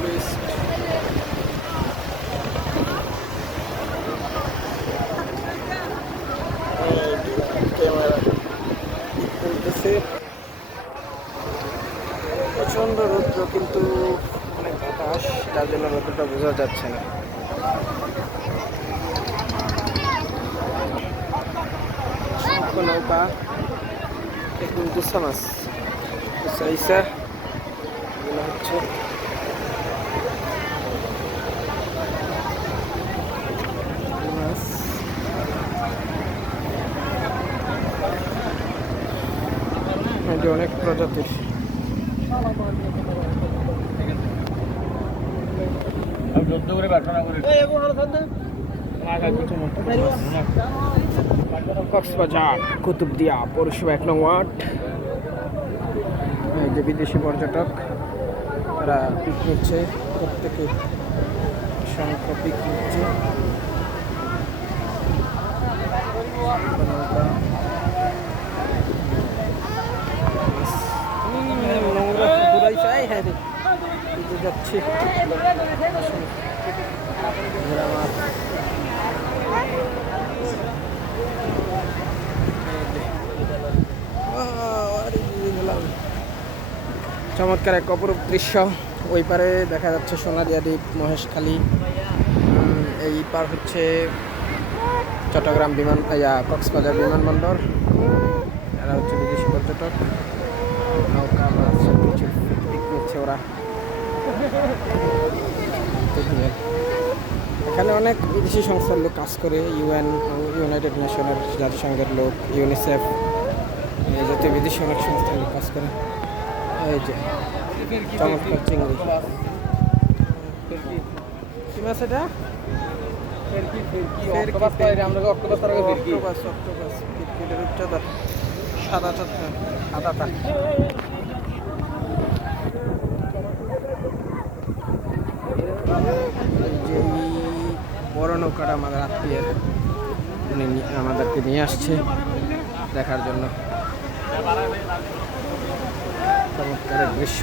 Tourist. Camera চলতেছে, প্রচণ্ড রৌদ্র কিন্তু অনেক বাতাস, যার জন্য রৌদ্রটা বোঝা যাচ্ছে না। নৌকা গুলগুসা মাছ গুসাইসা এগুলো হচ্ছে মাছ। এটি অনেক প্রজাতির। কক্সবাজার কুতুবদিয়া পৌরসভা 1 নং ওয়ার্ড। এই যে বিদেশি পর্যটক, তারা পিক নিচ্ছে, প্রত্যেকে সংখ্যা পিক নিচ্ছে। নোংরা ঘুরাই চাই, হ্যাঁ রে যাচ্ছি। চমৎকার এক অপরূপ দৃশ্য। ওই পারে দেখা যাচ্ছে সোনাদিয়া দ্বীপ, মহেশখালী। এই পার হচ্ছে চট্টগ্রাম কক্সবাজার বিমানবন্দর। এরা হচ্ছে বিদেশি পর্যটক, নৌকা মাছ সব কিছু পিক নিচ্ছে ওরা। এখানে অনেক বিদেশি সংস্থার লোক কাজ করে, ইউএন, ইউনাইটেড নেশনের জাতিসংঘের লোক, ইউনিসেফ, এই জাতীয় বিদেশি অনেক সংস্থার লোক কাজ করে। এই যে চমৎকার চিংড়ি। কি মাছ এটা? সাদাটা যে বড় নৌকাটা আমাদের আত্মীয়ের, উনি আমাদেরকে নিয়ে আসছে দেখার জন্য। চমৎকার দৃশ্য।